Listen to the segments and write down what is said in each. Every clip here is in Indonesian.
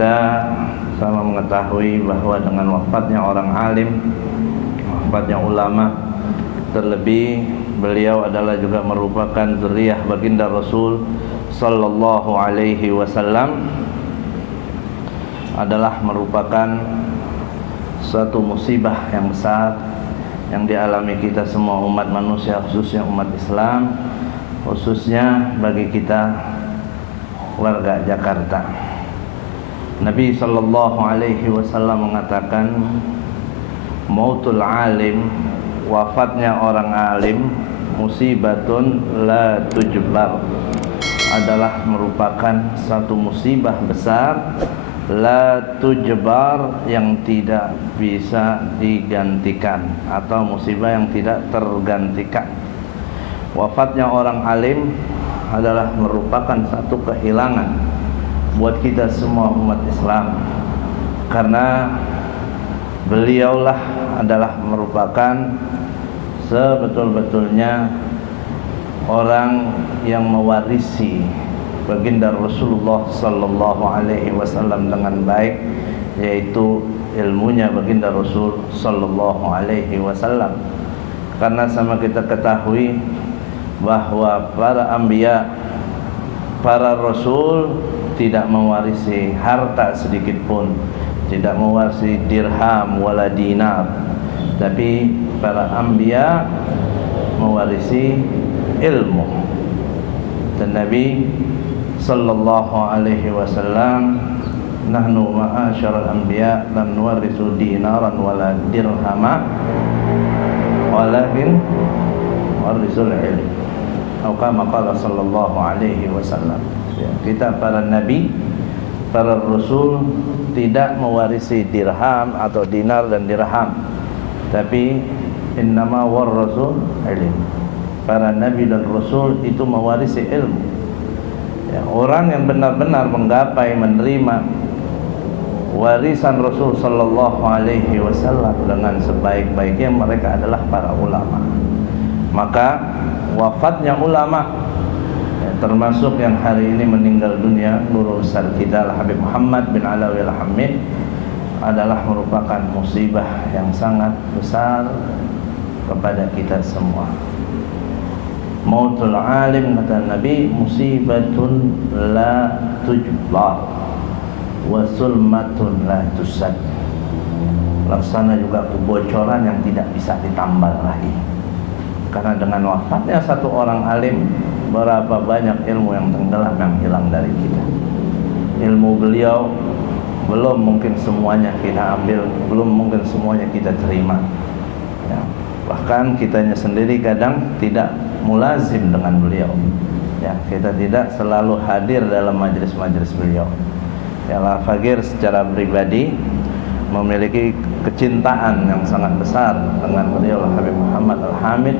Kita sama mengetahui bahwa dengan wafatnya orang alim, wafatnya ulama, terlebih beliau adalah juga merupakan zuriyah baginda Rasul sallallahu alaihi wasallam, adalah merupakan suatu musibah yang besar yang dialami kita semua umat manusia, khususnya umat Islam, khususnya bagi kita warga Jakarta. Nabi sallallahu alaihi wasallam mengatakan, mautul alim, wafatnya orang alim, musibatun la tujbar, adalah merupakan satu musibah besar, la tujbar, yang tidak bisa digantikan, atau musibah yang tidak tergantikan. Wafatnya orang alim adalah merupakan satu kehilangan buat kita semua umat Islam, karena beliaulah adalah merupakan sebetul-betulnya orang yang mewarisi baginda Rasulullah sallallahu alaihi wasallam dengan baik, yaitu ilmunya baginda Rasul sallallahu alaihi wasallam. Karena sama kita ketahui bahwa para anbiya, para rasul tidak mewarisi harta sedikit pun, tidak mewarisi dirham wala dinar, tapi para anbiya mewarisi ilmu. Dan Nabi sallallahu alaihi wasallam, nahnu ma'asyaral anbiya lam nuwarrisu dinaran wala dirhama walakin warisul ilm, atau kama qala sallallahu alaihi wasallam. Kita para nabi, para rasul tidak mewarisi dirham atau dinar dan dirham, tapi innama warasul ilm. Para nabi dan rasul itu mewarisi ilmu. Ya, orang yang benar-benar menggapai, menerima warisan Rasul sallallahu alaihi wasallam dengan sebaik-baiknya, mereka adalah para ulama. Maka wafatnya ulama, termasuk yang hari ini meninggal dunia, Nurul Besar kita Habib Muhammad bin Alawi Al-Hamid, adalah merupakan musibah yang sangat besar kepada kita semua. Mautul alim, kata Nabi, musibatun la tujbar wa sulmatun la tusad, laksana juga kebocoran yang tidak bisa ditambal lagi. Karena dengan wafatnya satu orang alim, berapa banyak ilmu yang tenggelam, yang hilang dari kita. Ilmu beliau belum mungkin semuanya kita ambil, belum mungkin semuanya kita terima, ya. Bahkan kitanya sendiri kadang tidak mulazim dengan beliau, ya. Kita tidak selalu hadir dalam majelis-majelis beliau. Ya, Al-Faqir secara pribadi memiliki kecintaan yang sangat besar dengan beliau Habib Muhammad Al-Hamid.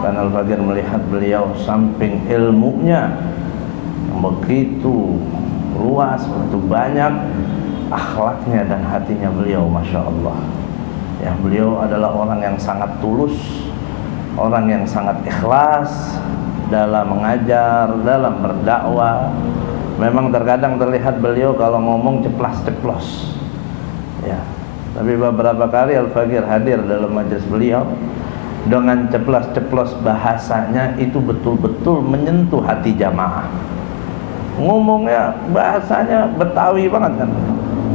Karena Al-Faqir melihat beliau samping ilmunya yang begitu luas, begitu banyak, akhlaknya dan hatinya beliau, Masya Allah. Ya, beliau adalah orang yang sangat tulus, orang yang sangat ikhlas dalam mengajar, dalam berdakwah. Memang terkadang terlihat beliau kalau ngomong ceplas-ceplos, ya. Tapi beberapa kali Al-Faqir hadir dalam majelis beliau, dengan ceplas-ceplos bahasanya itu betul-betul menyentuh hati jamaah. Ngomongnya bahasanya Betawi banget kan,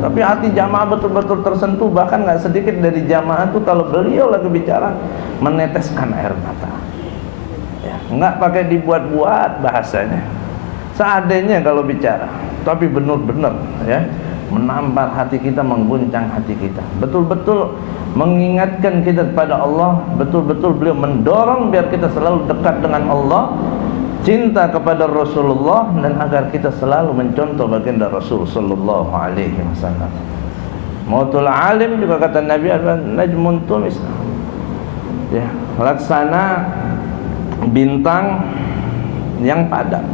tapi hati jamaah betul-betul tersentuh. Bahkan gak sedikit dari jamaah itu kalau beliau lagi bicara meneteskan air mata, ya, nggak pakai dibuat-buat bahasanya, seadanya kalau bicara, tapi benar-benar, ya, menampar hati kita, mengguncang hati kita, betul-betul mengingatkan kita kepada Allah. Betul-betul beliau mendorong biar kita selalu dekat dengan Allah, cinta kepada Rasulullah, dan agar kita selalu mencontoh baginda Rasul sallallahu alaihi wasallam. Mautul alim juga kata Nabi adalah najmun tumis, ya, laksana bintang yang padam,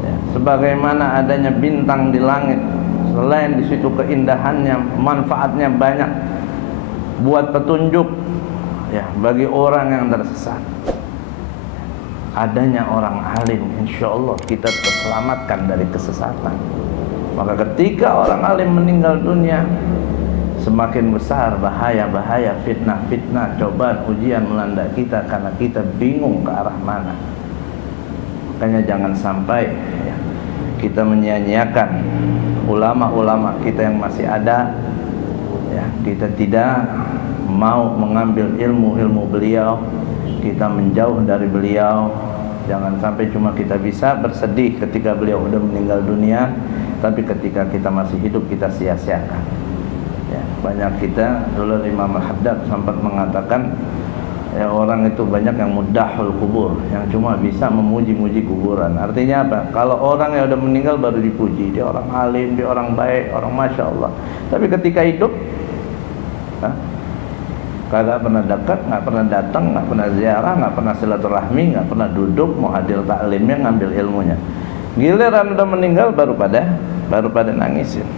ya, sebagaimana adanya bintang di langit. Selain di situ keindahannya, manfaatnya banyak buat petunjuk, ya, bagi orang yang tersesat. Adanya orang alim, insya Allah kita terselamatkan dari kesesatan. Maka ketika orang alim meninggal dunia, semakin besar bahaya-bahaya, fitnah-fitnah, cobaan, ujian melanda kita karena kita bingung ke arah mana. Makanya jangan sampai ya, kita menyia-nyiakan ulama-ulama kita yang masih ada. Ya, kita tidak mau mengambil ilmu-ilmu beliau, kita menjauh dari beliau. Jangan sampai cuma kita bisa bersedih ketika beliau sudah meninggal dunia, tapi ketika kita masih hidup kita sia-siakan. Ya, banyak kita dulu Imam Al-Haddad sempat mengatakan, ya, orang itu banyak yang mudahul kubur, yang cuma bisa memuji-muji kuburan. Artinya apa? Kalau orang yang sudah meninggal baru dipuji, dia orang alim, dia orang baik, orang masya Allah. Tapi ketika hidup, kagak pernah dekat, nggak pernah datang, nggak pernah ziarah, nggak pernah silaturahmi, nggak pernah duduk mau hadir taklimnya, ngambil ilmunya. Giliran udah meninggal baru pada nangisin.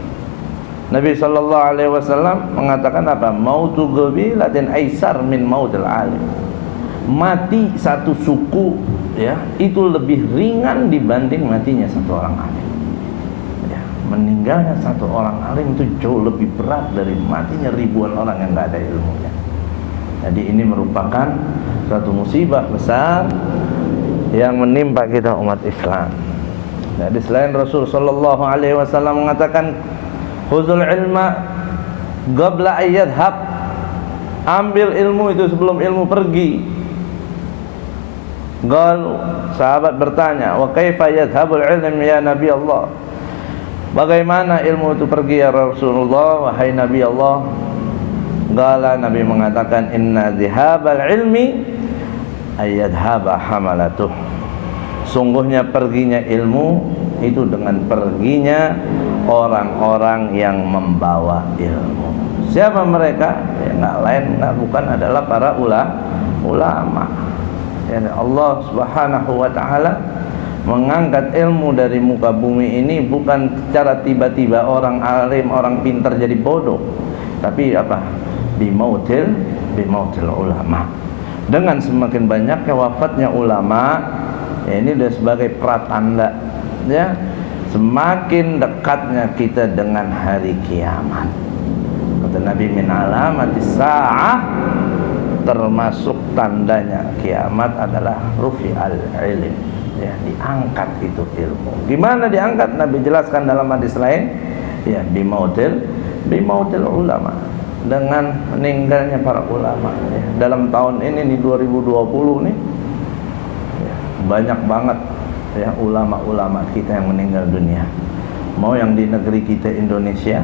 Nabi SAW mengatakan apa? Mautu ghabilatin aisar min mautil alim. Mati satu suku, ya, itu lebih ringan dibanding matinya satu orang alim. Ya, meninggalnya satu orang alim itu jauh lebih berat dari matinya ribuan orang yang nggak ada ilmunya. Jadi ini merupakan suatu musibah besar yang menimpa kita umat Islam. Jadi selain Rasul sallallahu alaihi wasallam mengatakan khuzul ilma qabla ayyadhab, ambil ilmu itu sebelum ilmu pergi. Sahabat bertanya, wa kaifa yadhhabul ilm ya Nabi Allah? Bagaimana ilmu itu pergi ya Rasulullah, wahai Nabi Allah? Gala Nabi mengatakan inna dhihabal ilmi ayyadhaba hamalatuh. Sungguhnya perginya ilmu itu dengan perginya orang-orang yang membawa ilmu. Siapa mereka? Ya, bukan adalah para ulama. Ya, Allah Subhanahu wa taala mengangkat ilmu dari muka bumi ini bukan secara tiba-tiba orang alim, orang pintar jadi bodoh. Tapi apa? Bimautil ulama. Dengan semakin banyaknya wafatnya ulama, ya, ini sudah sebagai pratanda, ya, semakin dekatnya kita dengan hari kiamat. Kata Nabi, min alamatis sa'ah, termasuk tandanya kiamat adalah rufi'al ilm, ya, diangkat itu ilmu. Gimana diangkat? Nabi jelaskan dalam hadis lain, ya, bimautil ulama, dengan meninggalnya para ulama, ya. Dalam tahun ini di 2020 nih, ya, banyak banget, ya, ulama-ulama kita yang meninggal dunia. Mau yang di negeri kita Indonesia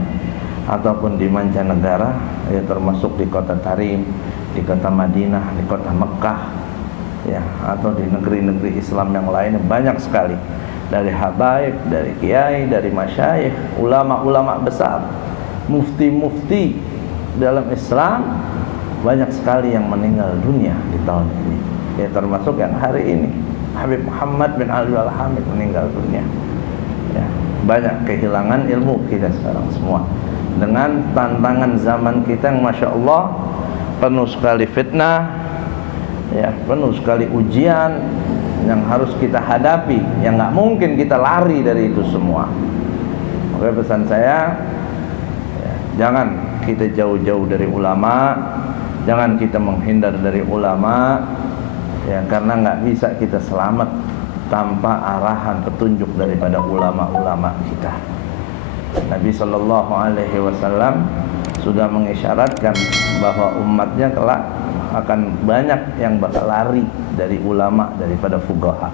ataupun di mancanegara, ya, termasuk di kota Tarim, di kota Madinah, di kota Mekah, ya, atau di negeri-negeri Islam yang lainnya, banyak sekali. Dari habaib, dari kiai, dari masyayikh, ulama-ulama besar, mufti-mufti dalam Islam, banyak sekali yang meninggal dunia di tahun ini, ya, termasuk yang hari ini Habib Muhammad bin Ali Al-Hamid meninggal dunia, ya. Banyak kehilangan ilmu kita sekarang semua dengan tantangan zaman kita yang masya Allah penuh sekali fitnah, ya, penuh sekali ujian yang harus kita hadapi, yang nggak mungkin kita lari dari itu semua. Oke, pesan saya, ya, jangan kita jauh-jauh dari ulama, jangan kita menghindar dari ulama, ya, karena nggak bisa kita selamat tanpa arahan petunjuk daripada ulama-ulama kita. Nabi Shallallahu Alaihi Wasallam sudah mengisyaratkan bahwa umatnya kelak akan banyak yang bakal lari dari ulama daripada fuqaha,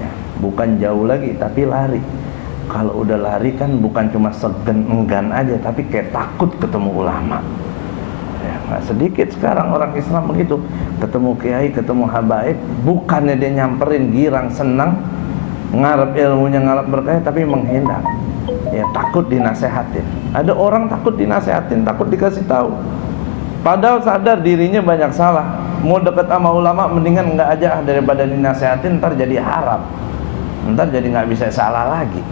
ya, bukan jauh lagi tapi lari. Kalau udah lari kan bukan cuma enggan aja, tapi kayak takut ketemu ulama, ya. Nah, sedikit sekarang orang Islam begitu, ketemu kiai, ketemu habaib, bukannya dia nyamperin girang senang, ngarep ilmunya, ngarep berkah, tapi menghindar, ya, takut dinasehatin. Ada orang takut dinasehatin, takut dikasih tahu, padahal sadar dirinya banyak salah. Mau deket sama ulama mendingan nggak aja daripada dinasehatin, ntar jadi haram, ntar jadi nggak bisa salah lagi.